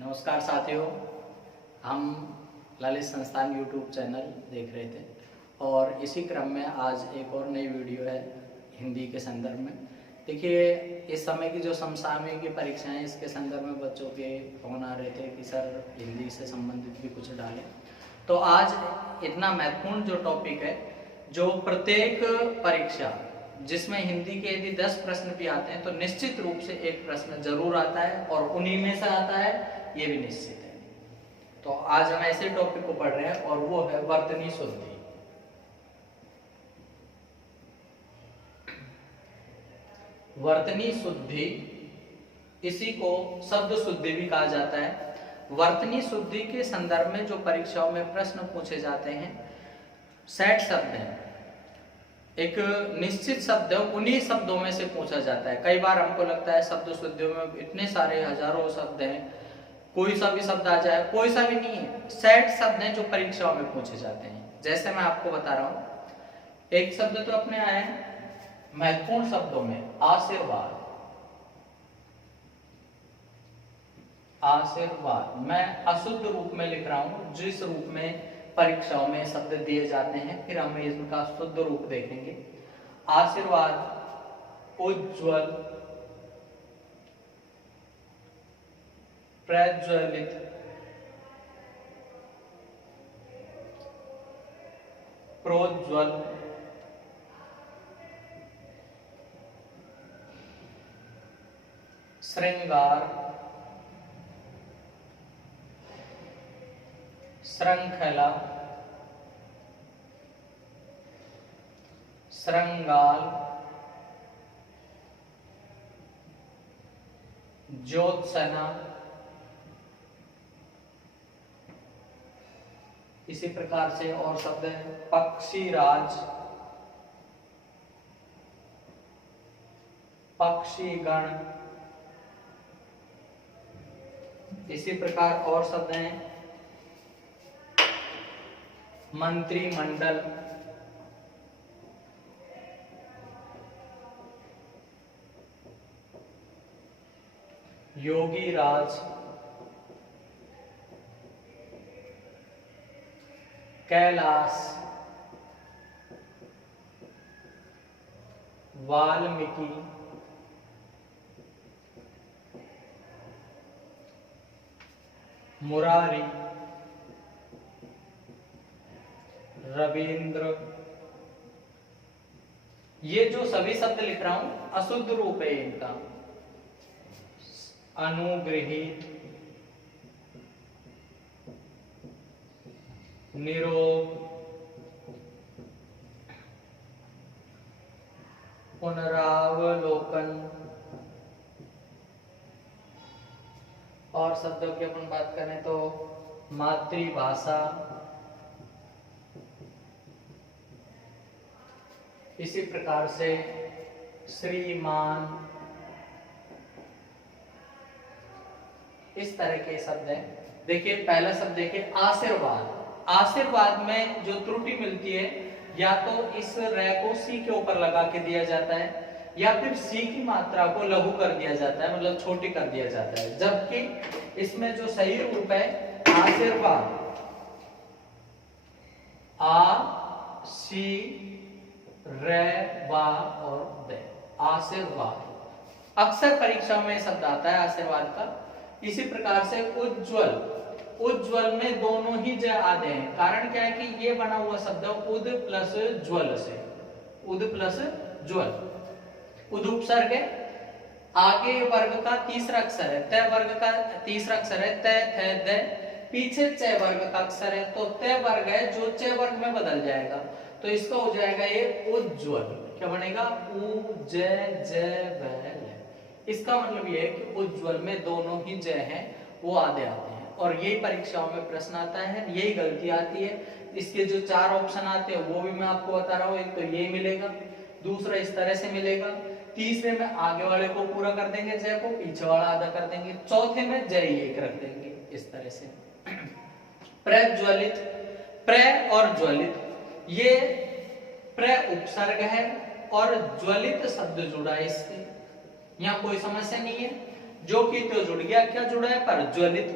नमस्कार साथियों, हम ललित संस्थान यूट्यूब चैनल देख रहे थे और इसी क्रम में आज एक और नई वीडियो है हिंदी के संदर्भ में। देखिए, इस समय की जो समसामयिक की परीक्षाएं हैं, इसके संदर्भ में बच्चों के फोन आ रहे थे कि सर हिंदी से संबंधित भी कुछ डालें। तो आज इतना महत्वपूर्ण जो टॉपिक है, जो प्रत्येक परीक्षा जिसमें हिंदी के यदि 10 प्रश्न भी आते हैं तो निश्चित रूप से एक प्रश्न जरूर आता है और उन्हीं में से आता है, ये भी निश्चित है। तो आज हम ऐसे टॉपिक को पढ़ रहे हैं और वो है वर्तनी शुद्धि। वर्तनी शुद्धि, इसी को शब्द शुद्धि भी कहा जाता है। वर्तनी शुद्धि के संदर्भ में जो परीक्षाओं में प्रश्न पूछे जाते हैं, सेट शब्द हैं, एक निश्चित शब्द है, उन्हीं शब्दों में से पूछा जाता है। कई बार हमको लगता है शब्द शुद्धियों में इतने सारे हजारों शब्द हैं, कोई सा भी शब्द आ जाए, कोई सा भी नहीं है। सेट शब्द हैं जो परीक्षाओं में पूछे जाते हैं। जैसे मैं आपको बता रहा हूं, एक शब्द तो अपने आए महत्वपूर्ण शब्दों में, आशीर्वाद। आशीर्वाद मैं अशुद्ध रूप में लिख रहा हूं, जिस रूप में परीक्षाओं में शब्द दिए जाते हैं, फिर हम इनका शुद्ध रूप देखेंगे। आशीर्वाद, उज्ज्वल, प्रज्वलित, प्रोज्वल, श्रृंगार, श्रृंखला, श्रृंगाल, ज्योत्सना। इसी प्रकार से और शब्द है पक्षीराज, पक्षीगण। इसी प्रकार और शब्द हैं मंत्रिमंडल, योगी राज, कैलाश, वाल्मीकि, मुरारी, रविंद्र। ये जो सभी शब्द लिख रहा हूं, अशुद्ध रूप है इनका। अनुगृहीत, निरोग, पुनरावलोकन। और शब्दों की अपन बात करें तो मातृभाषा। इसी प्रकार से श्रीमान। इस तरह के शब्द हैं। देखिए, पहला शब्द देखिए आशीर्वाद। आशीर्वाद में जो त्रुटि मिलती है, या तो इस रे को सी के ऊपर लगा के दिया जाता है, या फिर सी की मात्रा को लघु कर दिया जाता है, मतलब छोटी कर दिया जाता है। जबकि इसमें जो सही रूप है आशीर्वाद, आ सी रे वा और दे, आशीर्वाद। अक्सर परीक्षाओं में शब्द आता है आशीर्वाद का। इसी प्रकार से उज्ज्वल, उज्ज्वल में दोनों ही ज आते हैं। कारण क्या है कि ये बना हुआ शब्द उद प्लस ज्वल से, उद प्लस ज्वल। उद उपसर्ग है, आगे वर्ग का तीसरा अक्षर है, तय वर्ग का तीसरा अक्षर है, तय थे दे, पीछे च वर्ग का अक्षर है, तो तय वर्ग है जो च वर्ग में बदल जाएगा, तो इसका हो जाएगा ये उज्ज्वल। क्या बनेगा? उ ज ज व। इसका मतलब ये है कि उज्ज्वल में दोनों ही ज हैं, वो आधे आते हैं। और यही परीक्षाओं में प्रश्न आता है, यही गलती आती है। इसके जो 4 ऑप्शन आते हैं वो भी मैं आपको बता रहा हूँ। एक तो ये मिलेगा, दूसरा इस तरह से मिलेगा, तीसरे में आगे वाले को पूरा कर देंगे जय को, पीछे वाला आधा कर देंगे, चौथे में जय एक रख देंगे, इस तरह से। प्रज्वलित, प्र और ज्वलित, ये प्र उपसर्ग है और ज्वलित शब्द जुड़ा है इससे, यहाँ कोई समस्या नहीं है। जो कि तो जुड़ गया, क्या जुड़ा है? पर ज्वलित।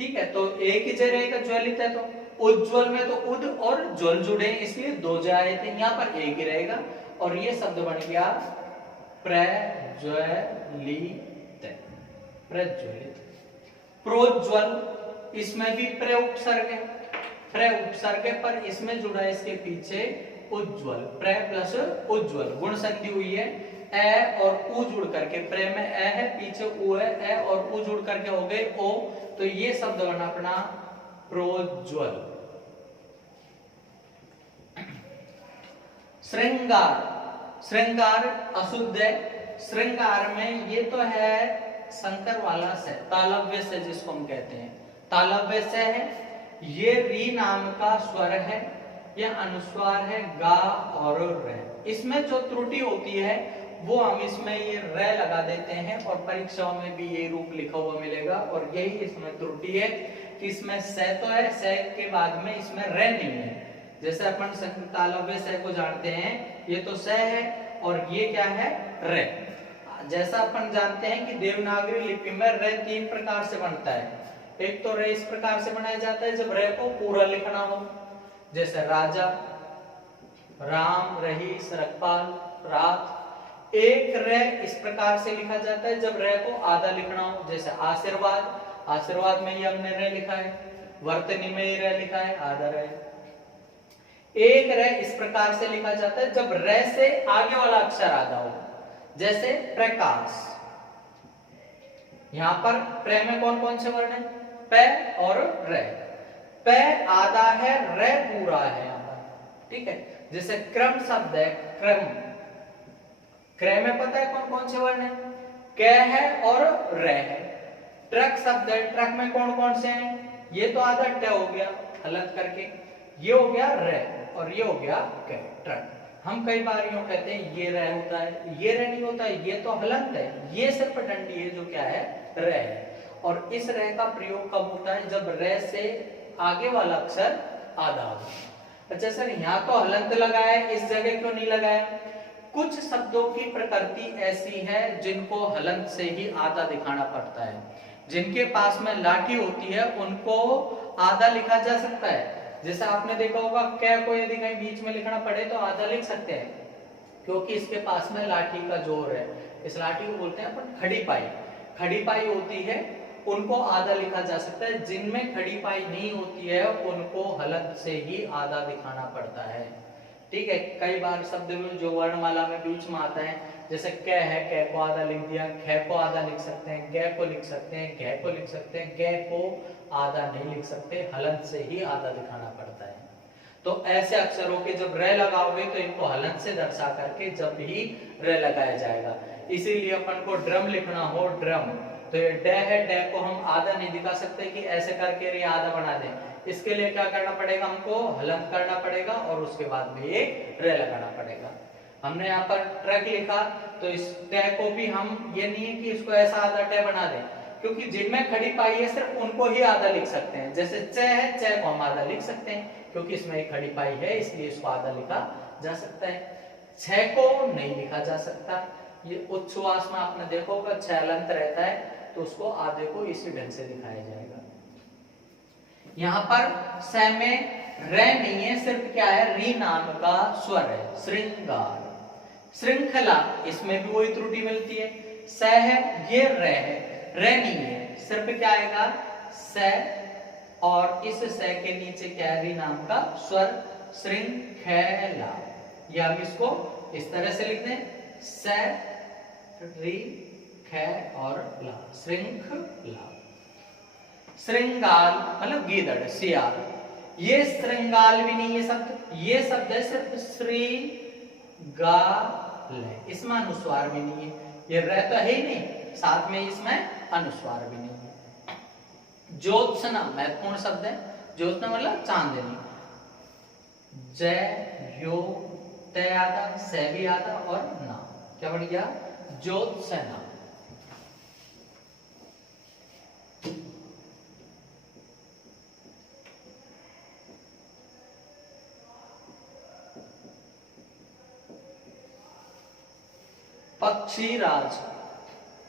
ठीक है, तो एक ही जगह रहेगा, ज्वलित है तो उज्ज्वल में तो उद और ज्वल जुड़े हैं, इसलिए दो ज आए थे, यहाँ पर एक ही रहेगा और ये शब्द बन गया प्रज्वलित। प्रज्वलित। प्रोज्वल, इसमें भी प्र उपसर्ग है, प्र उपसर्ग है पर इसमें जुड़ा है इसके पीछे उज्ज्वल, प्र प्लस उज्ज्वल, गुण संधि हुई है, ए और उ जुड़ करके, प्रे में ए है, पीछे उ है, ए और उ जुड़ करके हो गए ओ, तो ये शब्द बना अपना प्रोज्वल। श्रृंगार, श्रृंगार अशुद्ध है, श्रृंगार में ये तो है शंकर वाला से, तालव्य से जिसको हम कहते हैं, तालव्य से है, ये री नाम का स्वर है, ये अनुस्वार है गा और रे, इसमें जो त्रुटि होती है वो हम इसमें ये रे लगा देते हैं और परीक्षाओं में भी ये रूप लिखा हुआ मिलेगा, और यही इसमें त्रुटि है कि इसमें से तो है, से के बाद में इसमें रे नहीं है। जैसे अपन तालव्य से को जानते हैं, ये तो से है और ये क्या है रे। जैसा अपन जानते हैं कि देवनागरी लिपि में रे तीन प्रकार से बनता है, एक तो रे इस प्रकार से बनाया जाता है जब रे को पूरा लिखना हो, जैसे राजा, राम, रहीस, रखपाल, रात। एक रे इस प्रकार से लिखा जाता है जब रे को आधा लिखना हो, जैसे आशीर्वाद, आशीर्वाद में ही हमने रे लिखा है, वर्तनी में ही रे लिखा है, आधा रे। एक रे इस प्रकार से लिखा जाता है जब रे से आगे वाला अक्षर आधा हो, जैसे प्रकाश। यहां पर प्रे में कौन कौन से वर्ण है, पे और रे, पे आधा है, रे पूरा है यहां पर, ठीक है। जैसे क्रम शब्द है, क्रम, क्रम में पता है कौन कौन से वर्ण है, क है और रे है। ट्रक शब्द है, ट्रक में कौन कौन से हैं, ये तो आधा ट हो गया हलंत करके, ये हो गया रे और ये हो गया क, ट्रक। हम कई बार यूं कहते हैं ये रे होता है, ये रे नहीं होता है, ये तो हलंत है, ये सिर्फ डंडी है जो क्या है रे है। और इस रे का प्रयोग कब होता है, जब रे से आगे वाला अक्षर आधा हो। अच्छा सर, यहाँ तो हलंत लगाया है, इस जगह क्यों नहीं लगाया? कुछ शब्दों की प्रकृति ऐसी है जिनको हलंत से ही आधा दिखाना पड़ता है। जिनके पास में लाठी होती है उनको आधा लिखा जा सकता है। जैसे आपने देखा होगा कै को यदि कहीं बीच में लिखना पड़े तो आधा लिख सकते हैं, क्योंकि इसके पास में लाठी का जोर है। इस लाठी को बोलते हैं अपन खड़ी पाई, खड़ी पाई होती है, उनको आधा लिखा जा सकता है। जिनमें खड़ी पाई नहीं होती है उनको हलंत से ही आधा दिखाना पड़ता है, ठीक है। कई बार शब्द में जो वर्णमाला में बीच में आता है, जैसे क है, क को आधा लिख दिया, ख को आधा लिख सकते हैं, ग को लिख सकते हैं, घ को लिख सकते हैं, ग को आधा नहीं लिख सकते, हलंत से ही आधा दिखाना पड़ता है। तो ऐसे अक्षरों के जब रे लगाओगे तो इनको हलंत से दर्शा करके जब ही रे लगाया जाएगा। इसीलिए अपन को ड्रम लिखना हो, ड्रम, तो ये ड है, ड को हम आधा नहीं दिखा सकते कि ऐसे करके रे आधा बना दें। इसके लिए क्या करना पड़ेगा, हमको हलंत करना पड़ेगा और उसके बाद में ये रे लगाना पड़ेगा। हमने यहाँ पर ट्रक लिखा तो इस ट को भी हम ये नहीं है कि इसको ऐसा आधा ट बना दें, क्योंकि जिनमें खड़ी पाई है सिर्फ उनको ही आधा लिख सकते हैं। जैसे च है, च को हम आधा लिख सकते हैं क्योंकि इसमें एक खड़ी पाई है, इसलिए इसको आधा लिखा जा सकता है। छ को नहीं लिखा जा सकता। ये उच्छ्वास में आपने देखा होगा छ हलंत रहता है, तो उसको आधे को इसी ढंग से दिखाया जाएगा। यहाँ पर स में रे नहीं है, सिर्फ क्या है, री नाम का स्वर है। श्रृंगार, श्रृंखला, इसमें भी वही त्रुटि मिलती है। स है, ये रे है, रे नहीं है, सिर्फ क्या आएगा स, और इस स के नीचे क्या है, री नाम का स्वर, श्रृंखला। या हम इसको इस तरह से लिख दें, स री ख और ला, श्रृंखला। श्रृंगाल मतलब गीदड़, सियार। ये श्रृंगाल भी नहीं है शब्द, ये शब्द है सिर्फ श्री गाल, इसमें अनुस्वार भी नहीं है, ये रह तो है ही नहीं, साथ में इसमें अनुस्वार भी नहीं है। ज्योत्सना महत्वपूर्ण शब्द है, ज्योत्सना मतलब चांदनी। जय यो तय आधा, से भी आधा और ना, क्या बन गया, ज्योत्सना। पक्षीराज,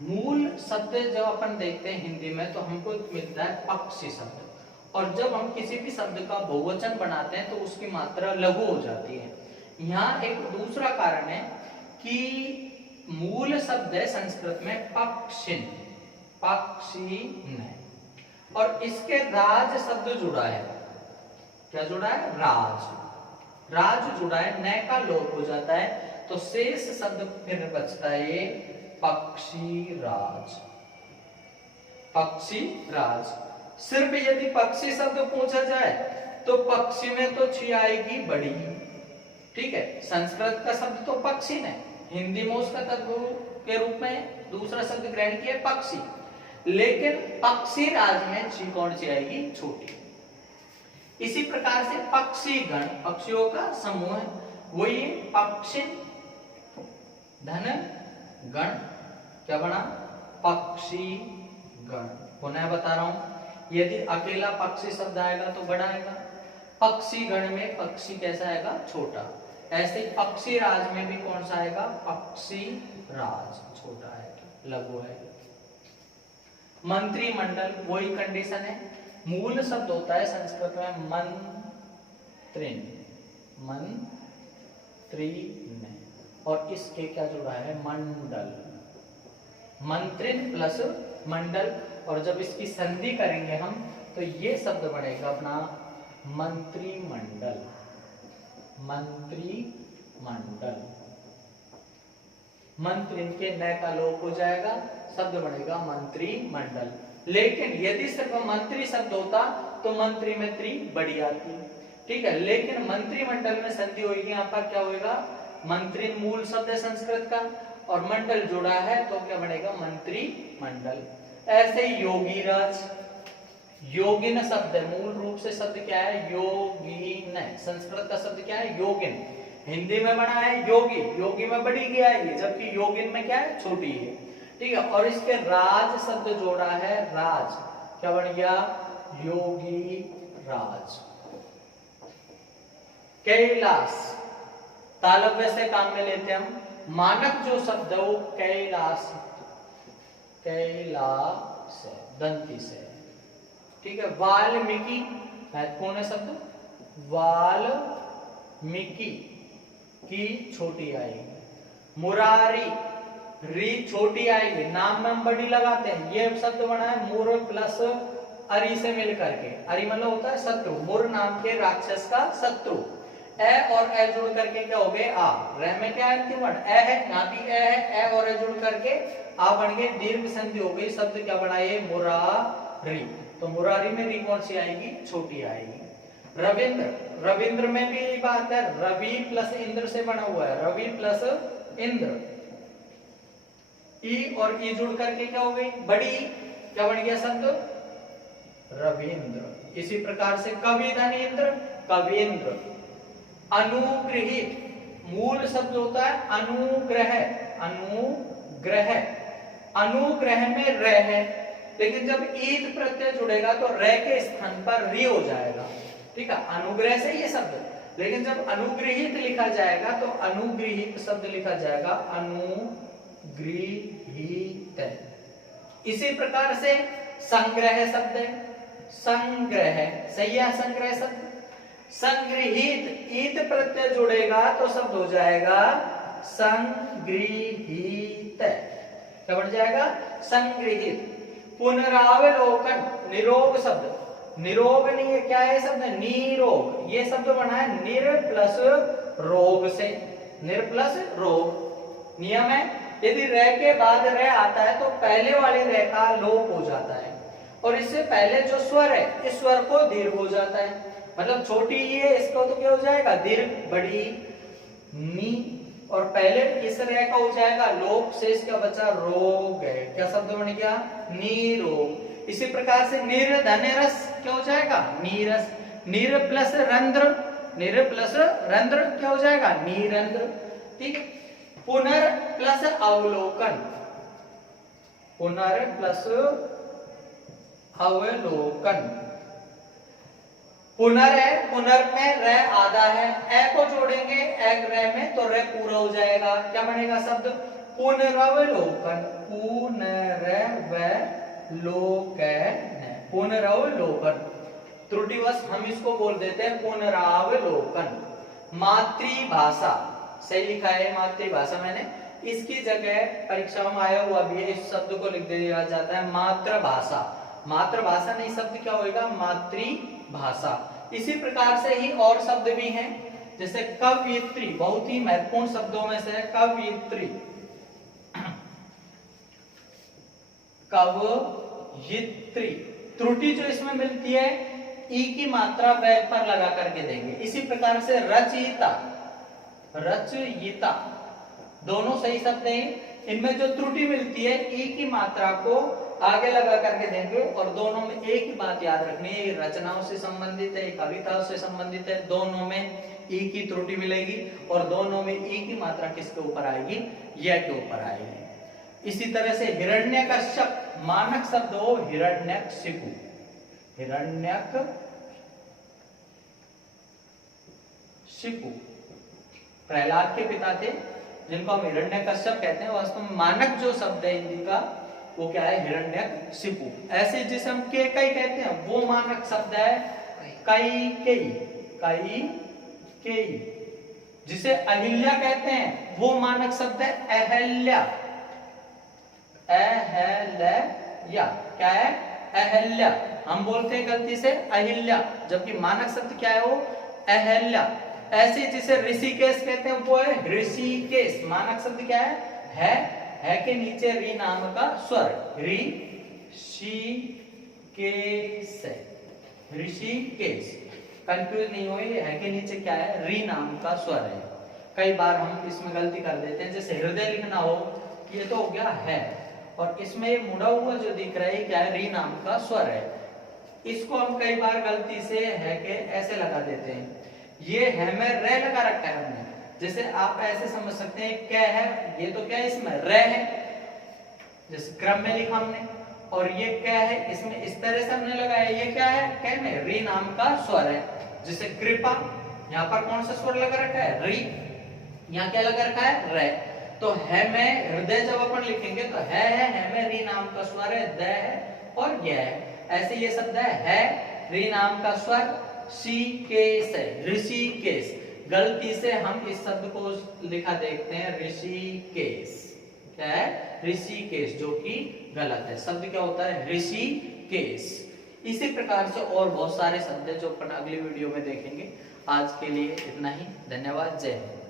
मूल शब्द जब अपन देखते हैं हिंदी में तो हमको मिलता है पक्षी शब्द, और जब हम किसी भी शब्द का बहुवचन बनाते हैं तो उसकी मात्रा लघु हो जाती है। यहाँ एक दूसरा कारण है कि मूल शब्द है संस्कृत में पक्षिन, पक्षी न, और इसके राज शब्द जुड़ा है। क्या जुड़ा है? राज, राज जुड़ा है, न का लोप हो जाता है, तो शेष शब्द फिर बचता है ये पक्षी राज, पक्षी राज। सिर्फ यदि पक्षी शब्द पूछा जाए तो पक्षी में तो छी आएगी बड़ी, ठीक है। संस्कृत का शब्द तो पक्षी है, हिंदी में उसका तद्भव के रूप में दूसरा शब्द ग्रहण किया पक्षी, लेकिन पक्षी राज में छी कौन सी आएगी? छोटी। इसी प्रकार से पक्षी गण, पक्षियों का समूह है, वही पक्षी धन गण, क्या बना? पक्षी गण। पुनः बता रहा हूं, यदि अकेला पक्षी शब्द आएगा तो बड़ा आएगा, पक्षी गण में पक्षी कैसा आएगा? छोटा। ऐसे पक्षी राज में भी कौन सा आएगा? पक्षी राज, छोटा आएगा, लघु आएगा। मंत्रिमंडल वही कंडीशन है, मूल शब्द होता है संस्कृत में मंत्रिन, मंत्रिन, और इसके क्या जुड़ा है? मंडल, मंत्रिन प्लस मंडल, और जब इसकी संधि करेंगे हम तो ये शब्द बनेगा अपना मंत्रिमंडल, मंत्रिमंडल। मंत्रिन के न का लोप हो जाएगा, शब्द बनेगा मंत्रिमंडल। लेकिन यदि सिर्फ मंत्री शब्द होता तो मंत्री में त्री बड़ी आती, ठीक है, लेकिन मंत्रिमंडल में संधि होगी, यहाँ पर क्या होगा? मंत्रिन मूल शब्द है संस्कृत का, और मंडल जुड़ा है तो क्या बनेगा? मंत्रिमंडल। ऐसे योगीराज, योगिन शब्द है, मूल रूप से शब्द क्या है? योगिन, संस्कृत का शब्द क्या है? योगिन, हिंदी में बना है योगी, योगी में बड़ी क्या है, जबकि योगिन में क्या है? छोटी है, ठीक है। और इसके राज शब्द जोड़ा है, राज, क्या बन गया? योगी राज। कैलाश, तालव्य से काम में लेते हम, मानक जो शब्द है वो कैलाश, कैलाश दंती से, ठीक है। वाल्मीकि, महत्वपूर्ण है शब्द, वाल्मीकि की छोटी आएगी। मुरारी, री छोटी आएगी, नाम में हम बड़ी लगाते हैं, ये शब्द बना है मुर प्लस अरि से मिलकर के, अरि मतलब होता है शत्रु, मुर नाम के राक्षस का शत्रु, ए और ए जुड़ करके क्या हो गए? आ। रे में क्या है? अंतिम वर्ण ए है, यहाँ भी ए है, ए और ए जुड़ करके आ बन गए, दीर्घ संधि हो गई, शब्द क्या बना? ये मुरारी, तो मुरारी में री कौन सी आएगी? छोटी आएगी। रविंद्र, रविंद्र में भी यही बात है, रवि प्लस इंद्र से बना हुआ है, रवि प्लस इंद्र, ई और ई जुड़ करके क्या हो गई? बड़ी, क्या बन गया शब्द? रविंद्र। इसी प्रकार से कवि धनेन्द्र, कविंद्र। अनुग्रहित, मूल शब्द होता है अनुग्रह, अनुग्रह, अनुग्रह में र है, लेकिन जब ईद प्रत्यय जुड़ेगा तो र के स्थान पर री हो जाएगा, ठीक है, अनुग्रह से ये शब्द। लेकिन जब अनुग्रहित लिखा जाएगा तो अनुग्रहित शब्द लिखा जाएगा अनुगृहित। इसी प्रकार से संग्रह शब्द है, संग्रह, सही है, संग्रह शब्द। संग्रहित, ईद प्रत्यय जुड़ेगा तो शब्द हो जाएगा संग्रहित, क्या बन जाएगा? संग्रहित। पुनरावलोकन, निरोग शब्द, निरोग नहीं है, क्या है शब्द? निरोग, ये शब्द बना है निर प्लस रोग से, निर प्लस रोग। नियम है, यदि र के बाद र आता है तो पहले वाले र का लोप हो जाता है, और इससे पहले जो स्वर है इस स्वर को दीर्घ हो जाता है, मतलब छोटी ये है, इसको तो क्या हो जाएगा? दीर्घ, बड़ी, नी, और पहले इस र का हो जाएगा लोप, से इसका बचा रोग है, क्या शब्द बन गया? नीरोग। इसी प्रकार से निर्धनरस क्या हो जाएगा? नीरस। नीर प्लस रंध्र, नीर प्लस रंध्र क्या हो जाएगा? नीरंध्र, ठीक। पुनर प्लस अवलोकन, पुनर प्लस अवलोकन। पुनर है, पुनर में र आधा है, ए को जोड़ेंगे ए र में तो र पूरा हो जाएगा, क्या बनेगा शब्द? पुनरवलोकन, पुनरवलोकन, त्रुटिवश हम इसको बोल देते हैं पुनरावलोकन। मातृभाषा, सही लिखा है मातृभाषा मैंने, इसकी जगह परीक्षा में आया हुआ भी है, इस शब्द को लिख दिया जाता है मातृभाषा। मातृभाषा नहीं, शब्द क्या होगा, मातृभाषा। इसी प्रकार से ही और शब्द भी हैं, जैसे कवयित्री, बहुत ही महत्वपूर्ण शब्दों में से है कवयित्री। कवयित्री, त्रुटि जो इसमें मिलती है ई की मात्रा व पर लगा करके देंगे। इसी प्रकार से रचयिता, रचयिता, दोनों सही शब्द हैं। इनमें जो त्रुटि मिलती है ई की मात्रा को आगे लगा करके देंगे, और दोनों में एक ही बात याद रखनी है, ये रचनाओं से संबंधित है, कविताओं से संबंधित है, दोनों में ई की त्रुटि मिलेगी और दोनों में ई की मात्रा किसके ऊपर आएगी, य के ऊपर आएगी। इसी तरह से हिरण्यकश्यप, मानक शब्द हो हिरण्यकशिपु, हिरण्यकशिपु प्रहलाद के पिता थे, जिनको हम हिरण्यकश्यप कहते हैं। वास्तव में मानक जो शब्द है हिंदी का वो क्या है, हिरण्यकशिपु। ऐसे जिसे हम केकई कहते हैं वो मानक शब्द है कैकेयी, कैकेयी। जिसे अहिल्या कहते हैं वो मानक शब्द है अहल्या, अहल्या, क्या है, अहल्या। हम बोलते हैं गलती से अहिल्या, जबकि मानक शब्द क्या है, वो अहल्या। ऐसे जिसे ऋषिकेश कहते हैं वो है ऋषिकेश, मानक शब्द क्या है के नीचे री नाम का स्वर, ऋषिकेश, ऋषिकेश। कंफ्यूज नहीं हो, है के नीचे क्या है, री नाम का स्वर है। कई बार हम इसमें गलती कर देते हैं, जैसे हृदय लिखना हो, ये तो हो गया है, और इसमें ये मुड़ा हुआ जो दिख रहा है क्या है, री नाम का स्वर है। इसको हम कई बार गलती से है के ऐसे लगा देते हैं। ये है में रे लगा रखा है हमने, जैसे आप ऐसे समझ सकते हैं क्या है, ये तो क्या है, इसमें रे है, जैसे क्रम में लिखा हमने, और ये क्या है, इसमें इस तरह से हमने लगाया, ये क्या है, क्या में री नाम का स्वर है। जैसे कृपा, यहाँ पर कौन सा स्वर लगा रखा है, री, यहाँ क्या लगा रखा है, रे। तो है में हृदय जब अपन लिखेंगे तो है में री नाम का स्वर है, द है और यह है। ऐसे ये शब्द है री नाम का स्वर, ऋषिकेश है, ऋषिकेश। गलती से हम इस शब्द को लिखा देखते हैं ऋषिकेश, क्या है, ऋषिकेश, जो कि गलत है। शब्द क्या होता है, ऋषिकेश। इसी प्रकार से और बहुत सारे शब्द जो अपन अगली वीडियो में देखेंगे। आज के लिए इतना ही, धन्यवाद, जय हिंद।